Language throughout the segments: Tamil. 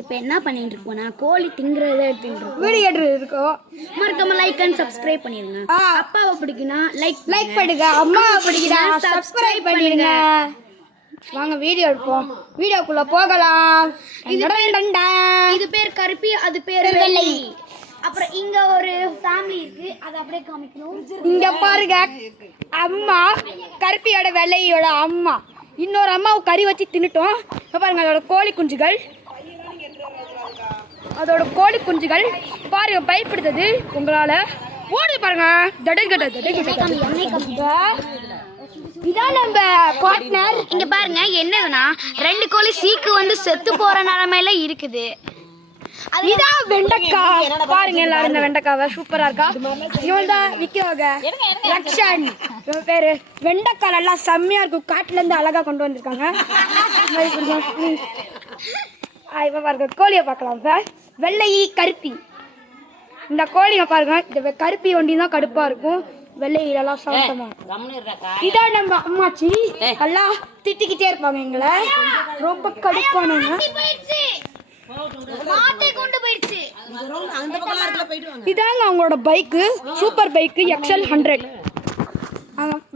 இப்போ என்ன பண்ணிட்டு இருக்கோம்னா கோழி திங்கிறத எடுத்துட்டு வீடியோ எடுத்து இருக்கோம். மறக்காம லைக் அண்ட் சப்ஸ்கிரைப் பண்ணிருங்க. அப்பாவை பிடிக்குன்னா லைக் பண்ணுங்க, அம்மாவை பிடிக்குதா சப்ஸ்கிரைப் பண்ணிடுங்க. வாங்க வீடியோ எடுப்போம், வீடியோக்குள்ள போகலாம். இது பேர் கருப்பி, அது பேர் வெள்ளை. அப்புறம் இங்க ஒரு ஃபேமிலி இருக்கு, அதை அப்படியே காமிக்கணும். இங்க பாருங்க, அம்மா கருப்பியோட வெள்ளையோட அம்மா. இன்னொரு அம்மாவை கறி வச்சு தின்னுட்டோம். பாருங்க அதோட கோழி குஞ்சுகள், பாருங்க பயப்படுத்துது உங்களால. ஓடுது பாருங்க. இதான் நம்ம பார்ட்னர். இங்க பாருங்க என்னதுன்னா 2 கோழி சீக்கு வந்து செத்து போற நிலைமையில இருக்குது. இதான் வெண்டைக்காய். பாருங்க எல்லாரும் இந்த வெண்டைக்காவை சூப்பரா இருக்கா. இவன் தான் விற்கிறவங்க லக்ஷன். இவன் பேரு. வெண்டைக்காய் எல்லாம் செம்மையா இருக்கும், காட்டுல இருந்து அழகா கொண்டு வந்திருக்காங்க. இப்ப பாருங்க கோழியை பார்க்கலாம் சார். வெள்ளை கருப்பி. இந்த கோழியை பாருங்க, இந்த கருப்பி ஒண்டி தான் கடுப்பா இருக்கும், வெள்ளையிலலாம் சாப்பிட்டோமா. இதான் நம்ம அம்மாச்சி, எல்லாம் திட்டிக்கிட்டே இருப்பாங்க எங்களை, ரொம்ப கடுப்பானவங்க. இதாங்க அவங்களோட bike, super bike XL 100.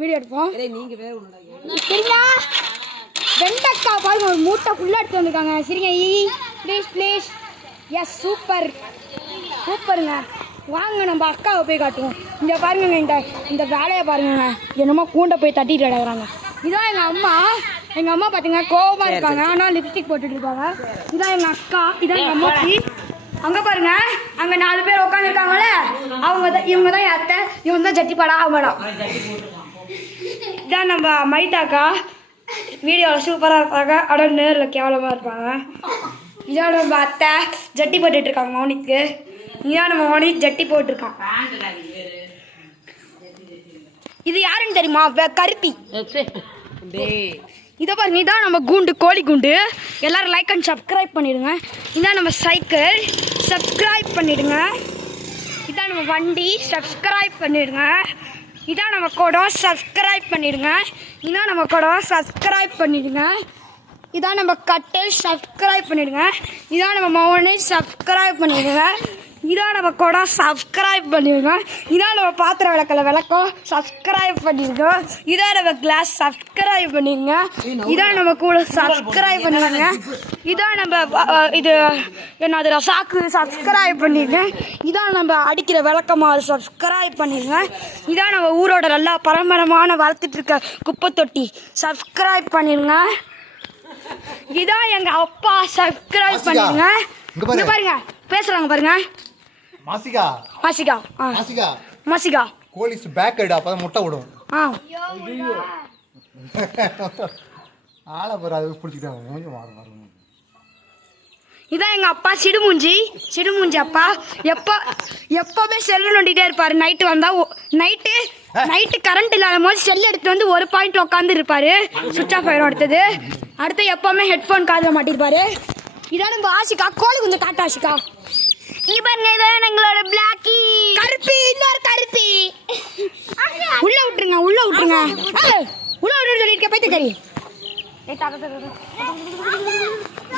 Video எடுப்போம். வெண்டைக்காய் பாருங்க, ஒரு மூட்டை ஃபுல்லா எடுத்து வந்திருக்காங்க. சரிங்க ப்ளீஸ். எஸ் சூப்பருங்க. வாங்க நம்ம அக்காவை போய் காட்டுவோம். இங்கே பாருங்க, இந்த வேலையை பாருங்க, என்னமோ கூண்டை போய் தட்டிட்டு கிடக்குறாங்க. இதான் எங்கள் அம்மா பார்த்தீங்க கோவமாக இருக்காங்க, ஆனால் லிப்ஸ்டிக் போட்டுட்டு இருக்காங்க. இதான் எங்கள் அக்கா, இதான் எங்கள் அம்மாச்சி. அங்கே பாருங்க, அங்கே 4 பேர் உட்காந்துருக்காங்களே, இவங்க தான் என் அத்தை, இவங்க தான் ஜட்டிப்பாடா அவங்கடா. இதான் நம்ம மைதாக்கா, வீடியோவில் சூப்பராக இருப்பாங்க, ஆனால் நேரில் கேவலமாக இருப்பாங்க. இதான் நம்ம அத்தை ஜட்டி போட்டுட்டு இருக்காங்க மௌனிக்கு. இதான் நம்ம மௌனி ஜட்டி போட்டிருக்கான். இது யாருன்னு தெரியுமா? கருப்பி. இதை பாருங்க, இதான் நம்ம கோழி குண்டு. எல்லாரும் லைக் அண்ட் சப்ஸ்கிரைப் பண்ணிடுங்க. இதான் நம்ம சைக்கிள், சப்ஸ்கிரைப் பண்ணிடுங்க. இதான் நம்ம வண்டி, சப்ஸ்கிரைப் பண்ணிடுங்க. இதான் நம்ம குடம், சப்ஸ்கிரைப் பண்ணிடுங்க. இதான் நம்ம குடம், சப்ஸ்கிரைப் பண்ணிடுங்க. இதான் நம்ம கட்டில், சப்ஸ்கிரைப் பண்ணிடுங்க. இதான் நம்ம மௌனி, சப்ஸ்கிரைப் பண்ணிடுங்க. இதான் நம்ம குடம், சப்ஸ்கிரைப் பண்ணிடுங்க. இதான் நம்ம பாத்திரம் விளக்கம், சப்ஸ்கிரைப் பண்ணிடுங்க. இதான் நம்ம கிளாஸ், சப்ஸ்கிரைப் பண்ணிடுங்க. இதான் நம்ம கூட, சப்ஸ்கிரைப் பண்ணிடுங்க. இதான் நம்ம இது என்னது சாக்கு, சப்ஸ்கிரைப் பண்ணிடுங்க. இதான் நம்ம அடிக்கிற விளக்கமாக, சப்ஸ்கிரைப் பண்ணிடுங்க. இதான் நம்ம ஊரோட நல்லா பரம்பரமான வளர்த்துட்டு இருக்க குப்பை தொட்டி, சப்ஸ்கிரைப் பண்ணிடுங்க. இதான் எங்க அப்பா, சப்ஸ்கிரைப் பண்ணிடுங்க. இங்க பாருங்க பேசுறாங்க பாருங்க. மாசிகா கோழி பேக் ஐடா, அப்பதான் முட்டை விடும். ஆளை பாரு, அது பிடிச்சிட்டாங்க. இதான் எங்க அப்பா சிடுமூஞ்சி அப்பா. எப்பவுமே செல்லு நோண்டிட்டே இருப்பாரு. நைட்டு வந்தா நைட்டு கரண்ட் இல்லாத போது செல்லு எடுத்து வந்து ஒரு பாயிண்ட் உட்காந்து இருப்பாரு. சுவிட்ச் ஆஃப் ஆயிடும். அடுத்து எப்பவுமே ஹெட்ஃபோன் காதில் மாட்டிருப்பாரு. இதான் நம்ம ஆசிகா, கோழி கொஞ்சம் காட்டு ஆசிகா. இங்க பாருங்க, இதான் எங்களோட பிளாக்கி கருப்பி. இன்னொரு கருப்பி. உள்ள விட்டுருங்க சொல்லிட்டு பைத்த கறி.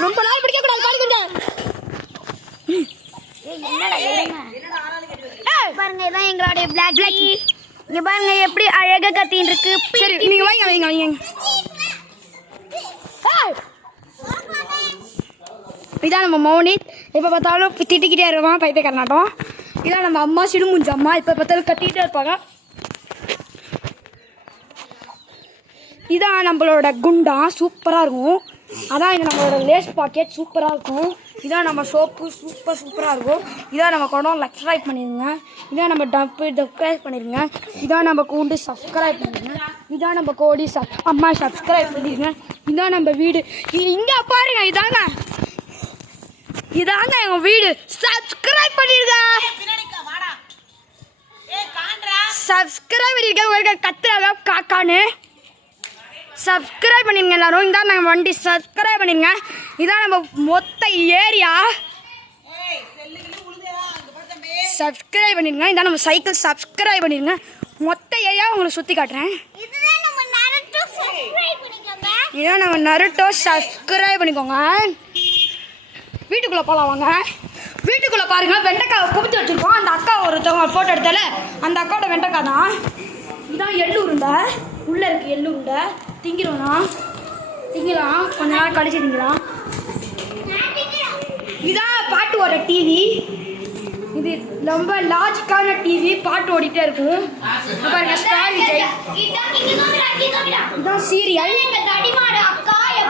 ரொம்ப நாள் பிடிக்க கூடாது காலி கொஞ்சம். பாருங்க, இதான் எங்களுடைய பிளாக்கி. இங்க பாருங்க எப்படி அழகா கத்தின்னு இருக்கு. சரி நீங்க வைங்க. இதான் நம்ம மௌனி, எப்போ பார்த்தாலும் திட்டிக்கிட்டே இருப்பான், பைத்தியக்காரனாட்டம். இதான் நம்ம அம்மா, சிடுமுஞ்சி அம்மா, இப்போ பார்த்தாலும் கத்திக்கிட்டே இருப்பாங்க. இதான் நம்மளோட குண்டா, சூப்பராக இருக்கும். அதான் இது நம்மளோட லேஸ் பாக்கெட், சூப்பராக இருக்கும். இதான் நம்ம சோப்பு, சூப்பராக இருக்கும். இதான் நம்ம குடம், சப்ஸ்கிரைப் பண்ணிடுங்க. இதான் நம்ம டப்பு, சப்ஸ்கிரைப் பண்ணிடுங்க. இதான் நம்ம கூண்டு, சப்ஸ்கிரைப் பண்ணிடுங்க. இதான் நம்ம கோடி, அம்மா சப்ஸ்கிரைப் பண்ணிடுங்க. இதான் நம்ம வீடு. இங்கே பாருங்க, இதாங்க எங்கள் வீடு. சப்ஸ்கிரைப் பண்ணிடுங்க. சப்ஸ்கிரைப் பண்ணிருக்க கத்துறாங்க காக்கான்னு. சப்ஸ்கிரைப் பண்ணிருங்க எல்லாரும். இதான் நம்ம வண்டி, சப்ஸ்கிரைப் பண்ணிருங்க. இதான் நம்ம மொத்த ஏரியா, சப்ஸ்கிரைப் பண்ணிருங்க. இதான் நம்ம சைக்கிள், சப்ஸ்கிரைப் பண்ணிருங்க. மொத்த ஏரியா உங்களுக்கு சுற்றி காட்டுறேன். இதான் நம்ம நருட்டோ, சப்ஸ்கிரைப் பண்ணிக்கோங்க. வீட்டுக்குள்ளே போகலாம் வாங்க. வீட்டுக்குள்ளே பாருங்கள், வெண்டைக்காவை குவித்து வச்சுருக்கோம். அந்த அக்கா ஒருத்தவங்க ஃபோட்டோ எடுத்தால அந்த அக்காவோட வெண்டைக்காய் தான். இதான் எள்ளு உருண்டை, உள்ளே இருக்குது எள்ளு உருண்டை. திங்கிறோம்னா திங்கலாம், கொஞ்ச நேரம் கழிச்சு திங்கலாம். இதான் பாட்டு ஓடுற டிவி. இது ரொம்ப லாஜிக்கான டிவி, பாட்டு ஓடிட்டே இருக்கும். பாருங்க ஸ்டார் விஜய். இதான் சீரியல்.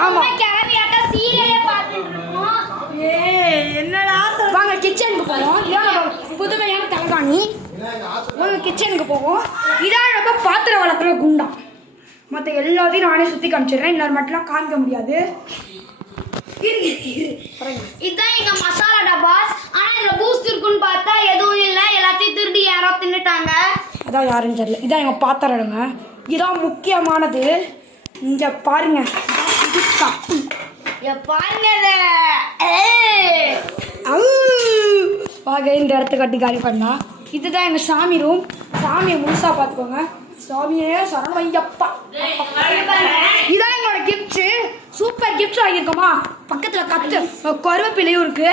ஆமாம், என்னடா வாங்க கிச்சனுக்கு போவோம். இதான் நம்ம புதுமையான தலைகாணி. வாங்க கிச்சனுக்கு போவோம். இதான் நம்ம பாத்திரம் வளர்க்குற குண்டா. மற்ற எல்லாத்தையும் நானே சுற்றி காமிச்சிடுறேன், இன்னொரு மட்டும்லாம் காமிக்க முடியாது. இதுதான் எங்க மசாலா டப்பாஸ். ஆனா இதுல பூஸ்ட் இருக்குன்னு பார்த்தா எதுவும் இல்ல, எல்லாத்தையும் திருடி யாரோ தின்னுட்டாங்க. அதான் யாருன்னு தெரியல. இதான் எங்க பாத்திரங்க. இதான் முக்கியமானது. இங்க பாருங்க, இது கப்பு. பாருங்க பாக இந்த இடத்த கட்டி காலி பண்ணா. இதுதான் எங்க சாமி ரூம். சாமியை முழுசா பார்த்துக்கோங்க. சாமியே சரணமையப்பா. இதான் எங்களோட கிஃப்ட்ஸு. Super gifts வாங்கியிருக்கோமா. பக்கத்தில் கருவேப்பிலையும் இருக்கு.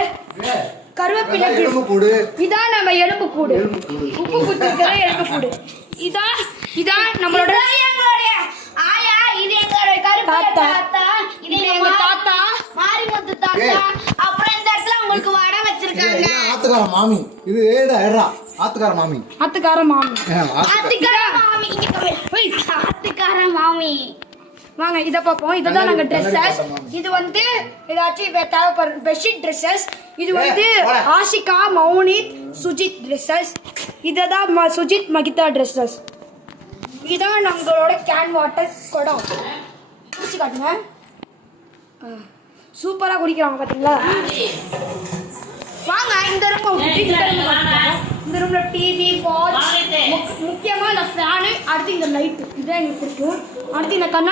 கருவேப்பிலை இதான் நம்ம எலும்பு கூடு. உப்பு குத்துக்கிற எலும்பு கூடு. இதான் நம்மளோட ஆயா. இது எங்களோட கருப்பு தாத்தா. இது எங்க தாத்தா மாரிமுத்து தாத்தா. அப்புறம் இந்த இடத்துல உங்களுக்கு வடை வச்சிருக்காங்க. ஆத்துக்கார மாமி. இது ஏடா ஏடா ஆத்துக்கார மாமி. ஆத்துக்கார மாமி. ஆத்துக்கார மாமி. வாங்க இதை பார்ப்போம். இதுதான் நாங்கள் ட்ரெஸ்ஸஸ். இது வந்து ஏதாச்சும் தேவைப்படுற பெட்ஷீட் ட்ரெஸ்ஸஸ். இது வந்து ஆஷிகா, மௌனித், சுஜித் ட்ரெஸ்ஸஸ். இதை தான் சுஜித், மகிதா ட்ரெஸ்ஸஸ். இதான் நம்மளோட கேன் வாட்டர் குடம். குடிச்சு காட்டுங்க. சூப்பராக குடிக்கிறாங்க பார்த்தீங்களா. வாங்க இந்த ரூம். இந்த ரூம்ல டிவி, வாட்ச், முக்கியமாக இந்த ஃபேனு, அடுத்து இந்த லைட்டு. இதுதான் எங்களுக்கு பிடிக்கும். அடுத்து இந்த கண்ணாடி